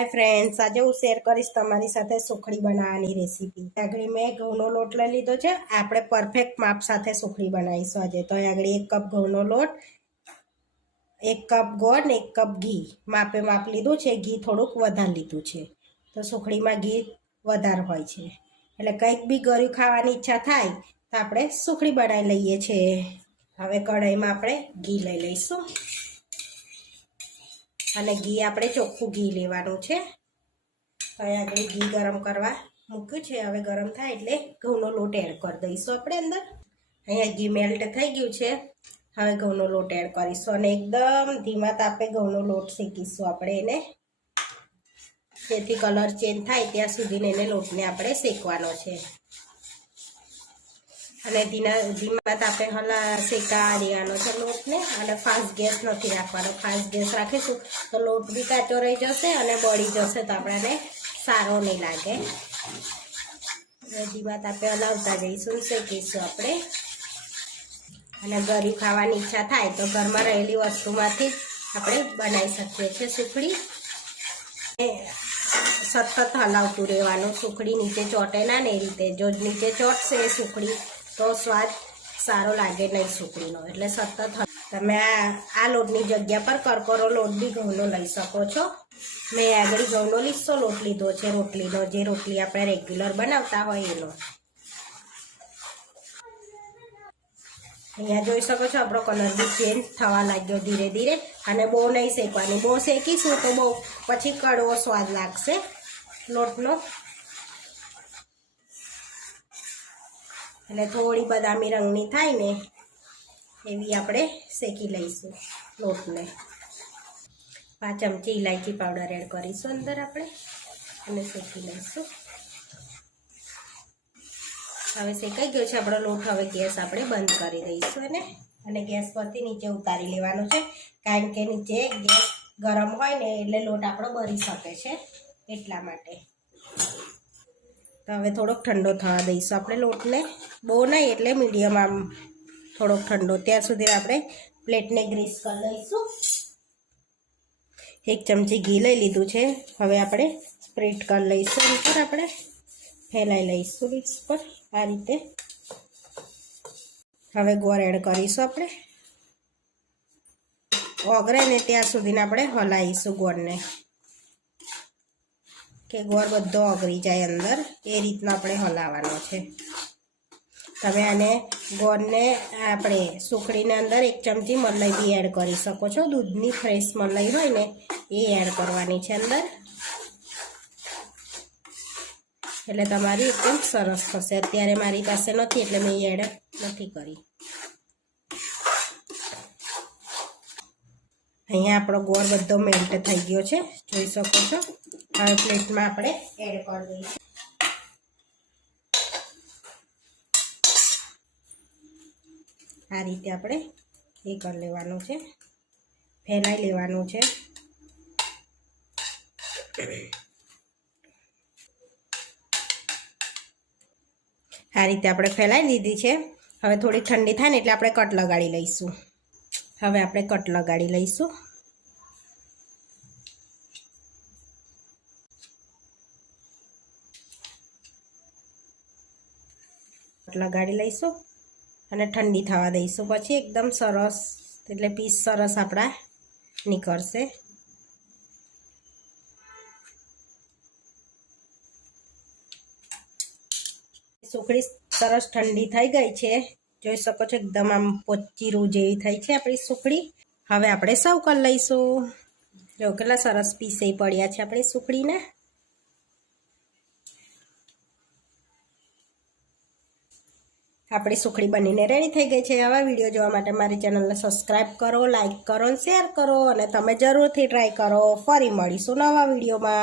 Hi friends આજે હું share કરીશ તમારી સાથે સુખડી બનાવવાની રેસીપી આગળ મેં ઘઉંનો લોટ લઈ લીધો છે. આપણે પરફેક્ટ માપ સાથે સુખડી બનાવીશું આજે. તો આગળ એક કપ ઘઉંનો લોટ, એક કપ ગોળ ને એક કપ ઘી. માપે માપ લીધું છે. ઘી થોડુંક વધારે લીધું છે. તો સુખડીમાં ઘી વધારે હોય છે. એટલે કંઈક બી ગળ્યું ખાવાની ઈચ્છા થાય, તો આપણે સુખડી બનાવી લઈએ છીએ. હવે કઢાઈમાં આપણે ઘી લઈ લઈશું. અને ઘી આપણે ચોખ્ખું ઘી લેવાનું છે. હવે આગળ ઘી ગરમ કરવા મૂક્યું છે. હવે ગરમ થાય એટલે ઘઉંનો લોટ એડ કરી દઈશું આપણે અંદર. અહીંયા ઘી મેલ્ટ થઈ ગયું છે. હવે ઘઉંનો લોટ એડ કરીશું અને એકદમ ધીમા તાપે ઘઉંનો લોટ શેકીશું આપણે એને. જેથી કલર ચેન્જ થાય ત્યાં સુધીને એને લોટને આપણે શેકવાનો છે. અને ધીના, ધીમા તાપે હલા શેકા દેવાનો છે લોટને. અને ફાસ્ટ ગેસ નથી રાખવાનો. ફાસ્ટ ગેસ રાખીશું તો લોટ બી કાચો રહી જશે અને બળી જશે તો આપણાને સારો નહીં લાગે. બધી વાત આપણે હલાવતા જઈશું, શેકીશું આપણે. અને ગરી ખાવાની ઈચ્છા થાય તો ઘરમાં રહેલી વસ્તુમાંથી આપણે બનાવી શકીએ છીએ સુખડી. સતત હલાવતું રહેવાનું, સુખડી નીચે ચોટે ના ને એ રીતે. જો નીચે ચોટશે સુખડી, તો સ્વાદ સારો લાગે નહીં સુખડીનો. એટલે સતત તમે આ આ લોટની જગ્યા પર કરકરો લોટ બી ઘઉંનો લઈ શકો છો. મેં આગળ ઘઉંનો લીસો લોટ લીધો છે. રોટલીનો જે રોટલી આપણે રેગ્યુલર બનાવતા હોય એનો અહીંયા જોઈ શકો છો, આપણો કલર બી ચેન્જ થવા લાગ્યો ધીરે ધીરે. અને બહુ નહીં શેકવાની. બહુ શેકીશું તો બહુ પછી કડવો સ્વાદ લાગશે લોટનો. એટલે થોડી બદામી રંગની થાય ને એવી આપણે શેકી લઈશું લોટને. પાંચ ચમચી ઇલાયચી પાવડર એડ કરીશું અંદર આપણે અને શેકી લઈશું. હવે શેકાઈ ગયો છે આપણો લોટ, હવે ગેસ આપણે બંધ કરી દઈશું એને. અને ગેસ પરથી નીચે ઉતારી લેવાનો છે, કારણ કે નીચે ગેસ ગરમ હોય ને એટલે લોટ આપણો બળી શકે છે એટલા માટે. તો હવે થોડોક ઠંડો થવા દઈશું આપણે લોટને. બહુ નહીં, એટલે મીડિયમ આમ થોડોક ઠંડો. ત્યાં સુધી આપણે પ્લેટને ગ્રીસ કરી લઈશું. એક ચમચી ઘી લઈ લીધું છે. હવે આપણે સ્પ્રેડ કરી લઈશું ઉપર આપણે ફેલાઈ લઈશું ડીશ પર. આ રીતે. હવે ગોળ એડ કરીશું આપણે. ઓગરે ને ત્યાં સુધીને આપણે હલાવીશું ગોળને. કે ગોળ બધો ઓગળી જાય અંદર. એ રીતના આપણે હલાવવાનો છે. તમે આને ગોળને આપણે સુખડીના અંદર એક ચમચી મલાઈ બી એડ કરી શકો છો. દૂધની ફ્રેશ મલાઈ હોય ને એ એડ કરવાની છે અંદર. એટલે તમારી એકદમ સરસ થશે. અત્યારે મારી પાસે નથી, એટલે મેં એડ નથી કરી. અહીંયા આપણો ગોળ બધો મેલ્ટ થઈ ગયો છે. જોઈ શકો છો. હવે પ્લેટમાં આપણે એડ કરી દઈશું. આ રીતે આપણે એ કરી લેવાનું છે. ફેલાઈ લેવાનું છે. આ રીતે આપણે ફેલાઈ લીધી છે. હવે થોડી ઠંડી થાય ને એટલે આપણે કટ લગાડી લઈશું. હવે આપણે કટ લગાડી લઈશું. લગાડી લઈશું. અને ઠંડી થવા દઈશું. પછી એકદમ સરસ, એટલે પીસ સરસ આપણા નીકળશે. સુખડી સરસ ઠંડી થઈ ગઈ છે. જોઈ શકો છો એકદમ આમ પોચી રૂ જેવી થઈ છે આપણી સુખડી. હવે આપણે સૌ કરી લઈશું. જો કેટલા સરસ પીસે પડ્યા છે આપણી સુખડીને. આપણી સુખડી બનીને રેડી થઈ ગઈ છે. આવા વીડિયો જોવા માટે મારી ચેનલને સબસ્ક્રાઈબ કરો લાઇક કરો અને શેર કરો અને તમે જરૂરથી ટ્રાય કરો. ફરી મળીશું નવા વિડીયોમાં